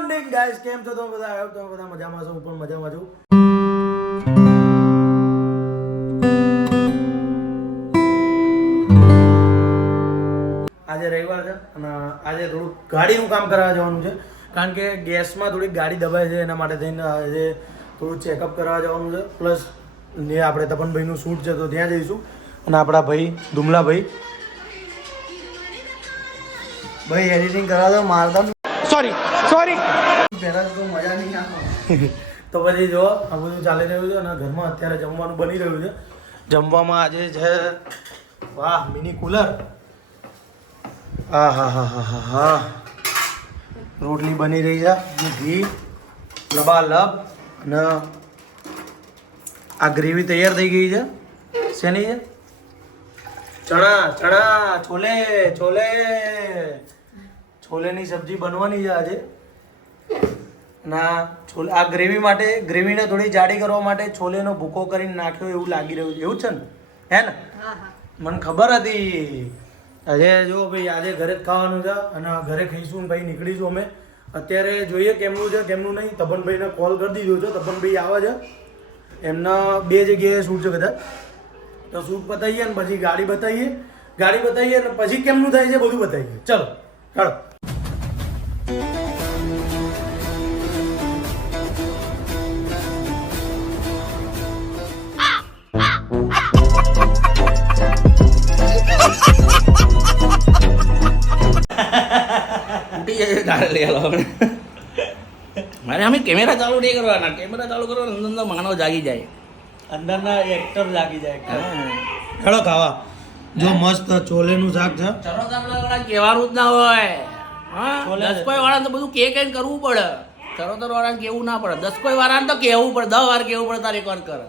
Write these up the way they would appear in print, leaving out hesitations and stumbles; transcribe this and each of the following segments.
Morning guys, કેમ છો તમે બધા? આવ્યો તમે બધા મજામાં છો? હું પણ મજામાં છું. આજે રવિવાર છે અને આજે થોડું ગાડીનું કામ કરાવવા જવાનું છે, કારણ કે ગેસમાં થોડીક ગાડી દબાય છે. એના માટે થઈને આજે થોડું ચેકઅપ કરાવવા જવાનું છે. પ્લસ ને આપણે તપનભાઈનું શૂટ છે તો ત્યાં જઈશું. અને આપણા ભાઈ ધુમલાભાઈ એડિટિંગ કરાવવા દો મારદમ. સોરી પહેલાં તો મજા નહીં આવે. તો પછી જો આ બધું ચાલી રહ્યું છે અને ઘરમાં અત્યારે જમવાનું બની રહ્યું છે. જમવામાં આજે છે વાહ મિની કુલર. હા રોટલી બની રહી છે, ઘી લબાલબ, અને આ ગ્રેવી તૈયાર થઈ ગઈ છે. શેની છે? ચણા છોલેની સબ્જી બનવાની છે આજે. ના છોલે આ ગ્રેવી માટે, ગ્રેવીને થોડી જાડી કરવા માટે છોલેનો ભૂકો કરીને નાખ્યો એવું લાગી રહ્યું છે. એવું છે ને? હે ને? મને ખબર હતી. આજે જો ભાઈ આજે ઘરે જ ખાવાનું છે અને ઘરે ખાઈશું ને ભાઈ નીકળીશું અમે. અત્યારે જોઈએ કેમનું છે કેમનું નહીં. તપનભાઈને કોલ કરી દીધો છે. તપનભાઈ આવે છે. એમના 2 જગ્યાએ શૂટ છે કદાચ. તો શૂટ બતાવીએ ને પછી ગાડી બતાવીએ અને પછી કેમનું થાય છે બધું બતાવીએ. ચલો ચાલો. મારે અમે કેમેરા ચાલુ નહીં કરવાના. કેમેરા ચાલુ કરવાના અંદર માનવ જાગી જાય, અંદરના એક્ટર લાગી જાય. હેડો ખાવા. જો મસ્ત છોલેનું શાક છે. ચલો વાળા કહેવાનું જ ના હોય. હા, છોલે 10 કોઈ વાળાને તો બધું કે કરવું પડે. ચરોતર વાળાને કેવું ના પડે. 10 કોઈ વાળાને તો કહેવું પડે. 10 વાર કેવું પડે. તારે એક વાર કર.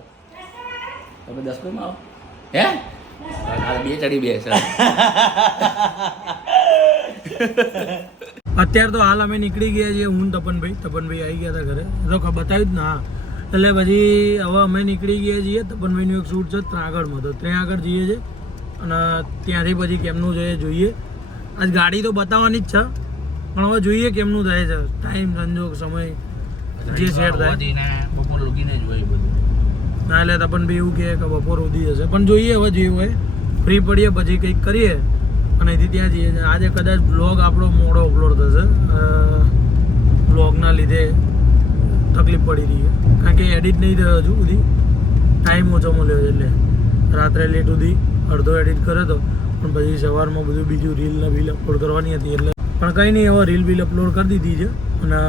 તમે 10 કોઈમાં આવો હે? બે ચડી બે અત્યારે તો હાલ અમે નીકળી ગયા છીએ. હું તપનભાઈ આવી ગયા હતા ઘરે. તો બતાવ્યું જ ને. હા, એટલે પછી હવે અમે નીકળી ગયા છીએ. તપનભાઈનું એક શૂટ છે ત્રાગડમાં, તો ત્યાં આગળ જઈએ છીએ અને ત્યાંથી પછી કેમનું છે જોઈએ. આજ ગાડી તો બતાવવાની જ છે, પણ હવે જોઈએ કેમનું થાય છે. ટાઈમ સંજોગ સમય જે સેટ થાય. બપોર લૂકીને જ હોય બધું. ના એટલે તપનભાઈ એવું કહે કે બપોર ઉધી જશે, પણ જોઈએ હવે જેવું હોય. ફ્રી પડીએ પછી કંઈક કરીએ અને અહીંથી ત્યાં જઈએ. આજે કદાચ બ્લોગ આપણો મોડો અપલોડ થશે. બ્લોગના લીધે તકલીફ પડી રહી છે, કારણ કે એડિટ નહીં થયો હજુ સુધી. ટાઈમ ઓછો મળ્યો છે એટલે રાત્રે લેટ સુધી અડધો એડિટ કર્યો હતો, પણ પછી સવારમાં બધું બીજું રીલ ને બીલ અપલોડ કરવાની હતી એટલે. પણ કંઈ નહીં, હવે રીલ બીલ અપલોડ કરી દીધી છે અને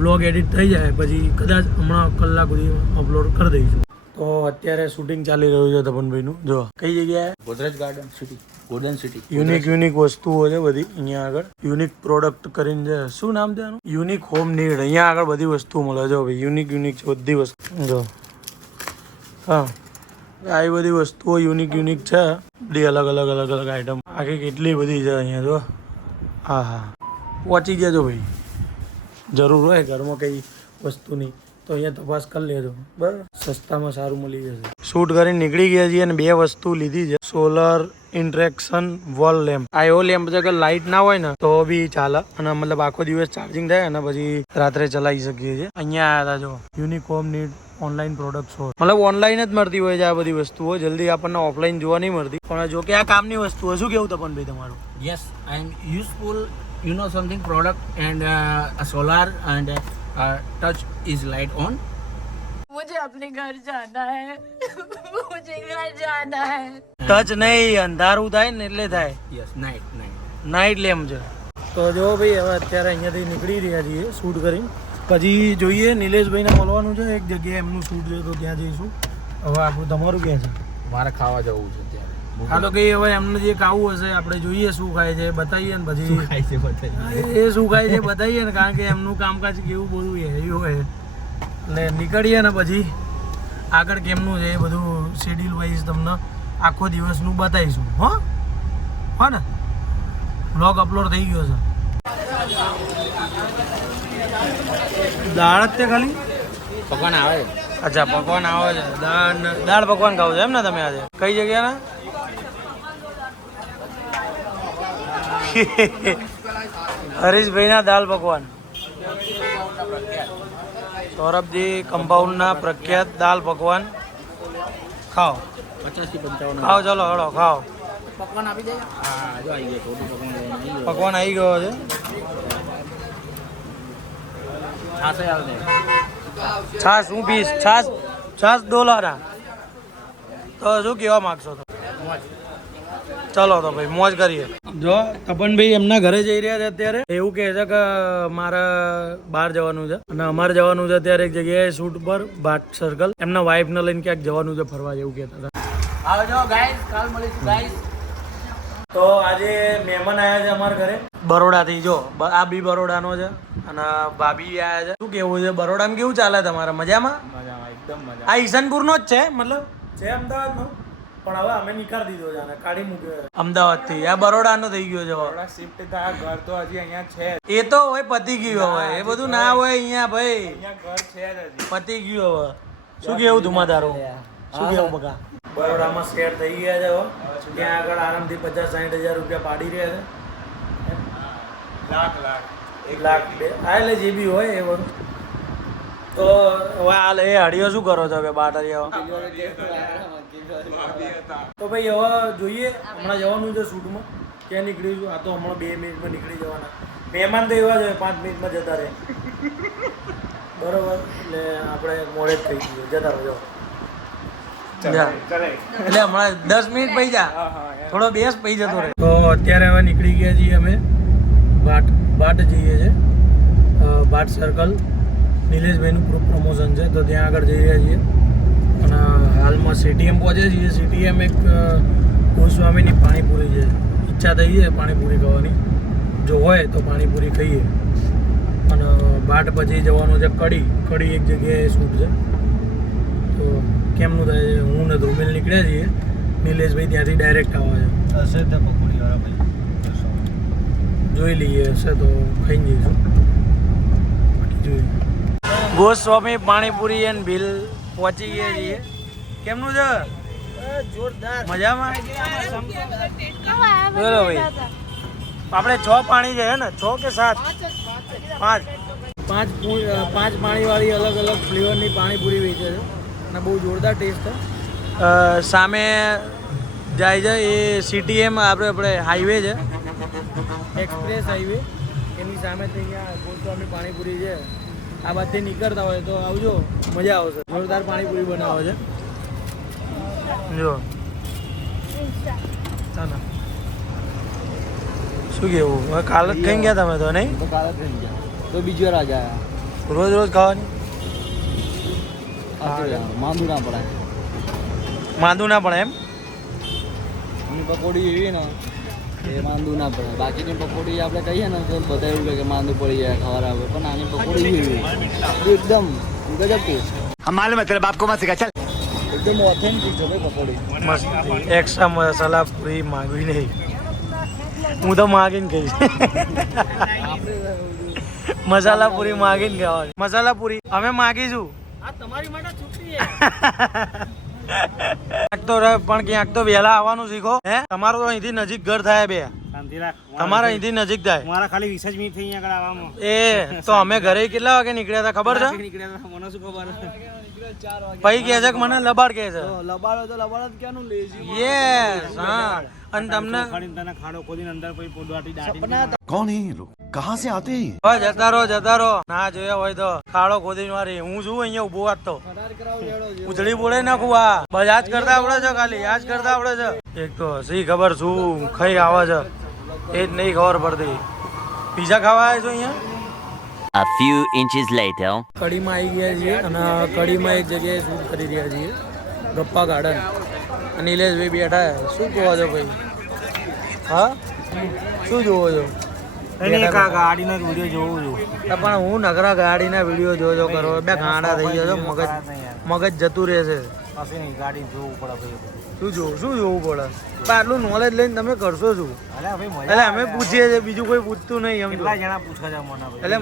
વ્લોગ એડિટ થઈ જાય પછી કદાચ હમણાં કલાક સુધી અપલોડ કરી દઈશું. તો અત્યારે શૂટિંગ ચાલી રહ્યું છે તપનભાઈનું. જો કઈ જગ્યાએ? Godrej garden city, golden city. Unique વસ્તુઓ છે બધી અહીંયા આગળ. યુનિક પ્રોડક્ટ કરીને છે. શું નામ છે એનું? Unique home need. અહીંયા આગળ બધી વસ્તુ મળે છે ભાઈ. યુનિક છે બધી વસ્તુ. જો હા, આવી બધી વસ્તુઓ યુનિક છે. બધી અલગ અલગ આઈટમ આખી કેટલી બધી છે અહીંયા. જો હા પહોંચી ગયા છો ભાઈ. જરૂર હોય ઘરમાં કંઈ વસ્તુની તો અહીંયા તપાસ કરી લેજો. બરાબર, સસ્તામાં સારું મળી જશે. શૂટ કરીને નીકળી ગયા છીએ અને 2 વસ્તુ લીધી છે. Solar interaction wall lamp. આ એવો લેમ્પ છે કે લાઇટ ના હોય ને તો બી ચાલે અને મતલબ આખો દિવસ ચાર્જિંગ થાય અને પછી રાત્રે ચલાવી શકીએ છીએ. અહીંયા આવ્યા હતા જો unique home need online product show. મતલબ ઓનલાઈન જ મળતી હોય છે આ બધી વસ્તુઓ. જલ્દી આપણને ઓફલાઈન જોવા નહીં મળતી. પણ જો કે આ કામની વસ્તુઓ. શું કેવું તપનભાઈ તમારું? Yes, I am useful, you know something product and a solar and touch is light on. मुझे अपने घर जाना है मुझे घर जाना है. ટચ નહીં, અંધારું થાય ને એટલે થાય. Yes, નાઇટ લેમ્પ છે. તો જો ભાઈ હવે અત્યારે અહીંયાથી નીકળી રહ્યા છીએ શૂટ કરીને. પછી જોઈએ નિલેશભાઈને મળવાનું છે એક જગ્યાએ. એમનું શૂટ છે તો ત્યાં જઈશું. હવે આપણું તમારું ક્યાં છે? મારે ખાવા જવું છે ત્યારે. હા તો કઈ હવે એમને જે ખાવું હશે આપણે જોઈએ શું ખાય છે બતાવીએ ને પછી શું ખાય છે બતાવીએ ને, કારણ કે એમનું કામકાજ કેવું બધું એવું હોય એટલે નીકળીએ ને પછી આગળ કેમનું છે એ બધું શેડ્યુલ વાઇઝ તમને આખો દિવસનું બતાવીશું. હો ને બ્લોગ અપલોડ થઈ ગયો છે. દાળ જ તે ખાલી પકવાન આવે છે. અચ્છા પકવાન આવે છે. દાળ પકવાન ખાવું છે એમ ને તમે આજે? કઈ જગ્યાના? હરીશભાઈના દાલ પકવાન. સૌરભજી કમ્પાઉન્ડના પ્રખ્યાત દાલ પકવાન ખાઓ 50 થી 55 ખાઓ ચલો હળો ખાઓ પકવાન આપી દે. હા જો આવી ગયો છોટું પકવાન લઈને આવી ગયો. પકવાન આવી ગયો છે છાસ આવે દે. છાસ હું પીસ છાસ $2 તો શું કહેવા માગશો તો ચલો તો ભાઈ મોજ કરીએ. જો તપનભાઈ એમના ઘરે જઈ રહ્યા છે અત્યારે. એવું કહે છે કે મારે બહાર જવાનું છે અને અમારે જવાનું છે અત્યારે એક જગ્યાએ શૂટ પર ભાટ સર્કલ. એમના વાઈફને લઈને ક્યાંક જવાનું છે ફરવા જેવું કહેતા હતા. આવજો ગાઈસ, કાલ મળીશું ગાઈસ. તો આજે મહેમાન આવ્યા છે અમારા ઘરે બરોડાથી. જો આ બી બરોડાનો છે અને ભાભી આવ્યા છે. શું કેવું છે બરોડામાં કેવું ચાલે તમારે? મજામાં? એકદમ મજા. આ ઈશાનપુરનો જ છે, મતલબ છે અમદાવાદનો, પણ હવે અમે નીકાળી દીધો છે અને કાઢી મૂક્યો અમદાવાદથી. આ બરોડાનો થઈ ગયો છે. થોડા શિફ્ટ થયા, ઘર તો હજી અહીંયા છે જ. એ તો હોય પતી ગયું હોય, એ બધું ના હોય અહીંયા ભાઈ, અહીંયા ઘર છે જ હજી. પતી ગયું હવે. શું કેવું ધુમાધારો? શું કેવું બકા? બરોડામાં સેટ થઈ ગયા છે હવે. ત્યાં આગળ આરામથી 50-60 હજાર રૂપિયા પાડી રહ્યા છે. લાખ 1 લાખ 2 હા, એટલે જે બી હોય એ બધું. તો હવે હાલ એ હડિયો શું કરો છો હવે બાટરિયા? તો ભાઈ હવે જોઈએ, હમણાં જવાનું છે શૂટમાં. ક્યાં નીકળીશું? આ તો હમણાં 2 મિનિટમાં નીકળી જવાના. મહેમાન તો એવા જ હોય 5 મિનિટમાં જતા રહે. બરોબર, એટલે આપણે મોડે જ થઈ ગયું, જતા રહો. એટલે હમણાં 10 મિનિટ પૈ જા, થોડો બેસ પૈ જતો રહે. તો અત્યારે હવે નીકળી ગયા છીએ અમે બાટ જઈએ છીએ. બાટ સર્કલ નિલેશભાઈનું પ્રમોશન છે તો ત્યાં આગળ જઈ રહ્યા છીએ. અને હાલમાં સીટીએમ પહોંચે છીએ. સીટીએમ એક ગોસ્વામીની પાણીપુરી છે. ઈચ્છા થઈ છે પાણીપુરી ખાવાની, જો હોય તો પાણીપુરી ખાઈએ. અને બાટ પછી જવાનું છે કડી એક જગ્યાએ શૂટ છે. તો કેમનું થાય છે? હું ને ધ્રુમિલ નીકળ્યા છીએ. નિલેશભાઈ ત્યાંથી ડાયરેક્ટ આવે છે. હશે તો પકોડીવાળા ભાઈ જોઈ લઈએ, હશે તો ખાઈ જઈશું. જોઈએ. ગોસ્વામી પાણીપુરી એન્ડ ભીલ પહોંચી ગયા છીએ. કેમનું છે? જોરદાર. મજામાં? બોલો ભાઈ. આપણે 6 પાણી છે ને? 6 કે 7? 5 પાણીવાળી અલગ અલગ ફ્લેવરની પાણીપુરી વેચે છે અને બહુ જોરદાર ટેસ્ટ છે. સામે જાય છે એ સીટીએમ આપણે હાઈવે છે, એક્સપ્રેસ હાઈવે. એની સામે અહીંયા ગોસ્વામી પાણીપુરી છે. આ બાજુથી નીકળતા હોય તો આવજો, મજા આવશે. જોરદાર પાણીપુરી બનાવે છે. જો ચાલો, શું કેવું? હવે કાલ જ ખાઈ ગયા તમે તો? નહીં કાલ જ થઈ ગયા તો બીજી વાર આજે આવ્યા. રોજ ખાવાની માંદું ના પડાય. માંદું ના પડે એમ? એની પકોડી એવી ને એ માંદું ના પડે. બાકીની પકોડી આપણે કહીએ ને તો બધા એવું કે માંદું પડી જાય ખબર આવે, પણ આની પકોડી એવી એકદમ ગજબ ટેસ્ટ. हम मालूम है तेरे बाप को मत सिखा चल. એકદમ ઓથેન્ટિક છે ભાઈ પકોડી. મસ્ત. એક્સ્ટ્રા મસાલા પૂરી માંગવી નહીં, હું તો માગીને કહીશ. મસાલા પૂરી માગીને ખાવાની. મસાલા પૂરી અમે માગીશું. તમારી માટે છૂટી પણ ક્યાંક તો વહેલા આવવાનું શીખો. હે, તમારું તો અહીંથી નજીક ઘર થાય બે. તમારા અહીંથી નજીક થાય. મારા ખાલી 20 મિનિટ થઈ આગળ આવવામાં. એ તો અમે ઘરે કેટલા વાગે નીકળ્યા હતા ખબર છે? મને શું ખબર? પછી કહે છે કે મને લબાડ કહે છે. લબાડો તો લબાડો ક્યાંનું લેજી. યસ, હા. અને તમને તને ખાડો ખોદીને અંદર પછી પોડવાટી દાટી. कौन है ये लोग? कहाँ से आते हैं? હવે જતા રહો. ના જોયા હોય તો ખાડો ખોદીને મારી. હું છું અહીંયા ઉભો વાંચતો. ઉજળી બોલે નાખું. આ બસ આજ કરતા આવડે છે, ખાલી આજ કરતા આવડે છે. એક તો સી ખબર શું ખાઈ આવે છે એ જ નહીં ખબર પડતી. પીઝા ખાવા આવ્યા છો અહીંયા? A few inches later. કડીમાં આવી ગયા છીએ અને કડીમાં એક જગ્યાએ શૂટ કરી રહ્યા છીએ, ગપ્પા ગાર્ડન. નિલેશભાઈ બેઠા. શું કહો છો ભાઈ? હા, શું જોવો છો? ગાડીનો વિડીયો જોઉં છું. પણ હું નગરા ગાડીના વિડીયો જોજો કરો. બે ગાંડા થઈ ગયો છો, મગજ જતું રહેશે. કશું નહીં, ગાડી જોવું પડે ભાઈ. શું જોવું પડે? પણ આટલું નોલેજ લઈને તમે કરશો શું? એટલે અમે પૂછીએ છીએ, બીજું કોઈ પૂછતું નહીં. એમ કેટલા જણા પૂછે છે મને ભાઈ? એટલે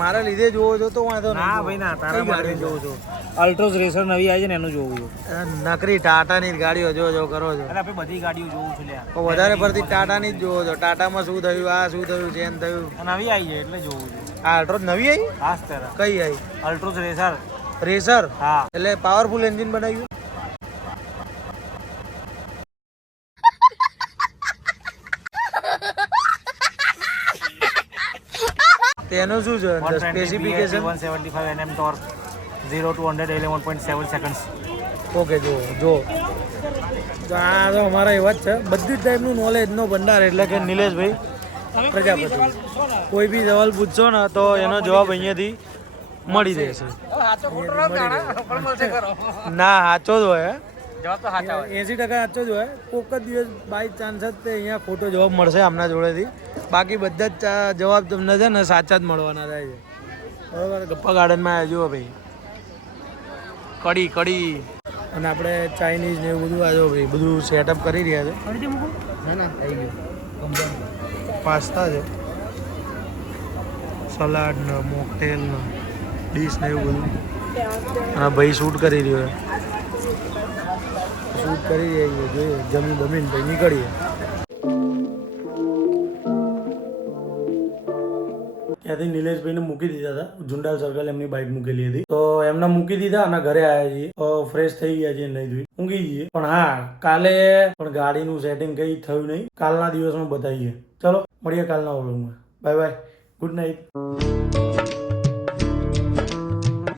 મારા લીધે જોવો છો તો વાંધો ના ભાઈ ના, તારા માટે જોઉં છું. અલ્ટ્રોસ રેસર નવી આવી છે ને એનું જોવું છું. નકરી ટાટાની જ ગાડીઓ જો કરો છો. એટલે આપણે બધી ગાડીઓ જોવું છું લ્યા. પણ વધારે પડતી ટાટાની જ જોવો છો. ટાટામાં શું થયું, આ શું થયું, ચેન થયું. નવી આવી છે એટલે જોવું છું. આ અલ્ટ્રોઝ નવી આવી ખાસ તેરા કઈ આવી અલ્ટ્રોઝ રેસર રેસર હા એટલે પાવરફુલ એન્જિન બનાવ્યું તેનું શું છે specification 175 Nm torque 0 to 100 11.7 seconds okay જો તો આ તો અમારા એવા જ છે બધી જ ટાઈપનું નોલેજનો ભંડાર એટલે કે નિલેશભાઈ પ્રજાપતિ કોઈ બી સવાલ પૂછશો ને તો એનો જવાબ અહીંયાથી મળી રહેશે ના સાચો જ હોય 80% સાચો જ હોય કોઈક જ દિવસ બાય ચાન્સ જ તે અહીંયા ખોટો જવાબ મળશે આમના જોડેથી બાકી બધા જ જવાબ તમને છે ને સાચા જ મળવાના થાય છે બરાબર ગપ્પા ગાર્ડનમાં આવ્યા જુઓ ભાઈ કડી અને આપણે ચાઇનીઝ ને એવું બધું આવ્યો ભાઈ બધું સેટઅપ કરી રહ્યા છે ના થઈ ગયું પાસ્તા છે સલાડ ને મોકટેલ ને ડીશ ને એવું બધું અને ભાઈ શૂટ કરી રહ્યો છે શૂટ કરી રહ્યા જોઈએ જમી બમીને ભાઈ નીકળીએ ત્યાંથી નિલેશભાઈને મૂકી દીધા હતા ઝુંડાલ સર્કલ એમની બાઇક મૂકેલી હતી તો એમને મૂકી દીધા અને ઘરે આવ્યા છીએ ફ્રેશ થઈ ગયા છીએ નહીં ધોઈ ઊંઘી જઈએ પણ હા કાલે પણ ગાડીનું સેટિંગ કંઈ થયું નહીં કાલના દિવસમાં બતાવીએ ચલો મળીએ કાલના વ્લોગમાં બાય બાય ગુડ નાઇટ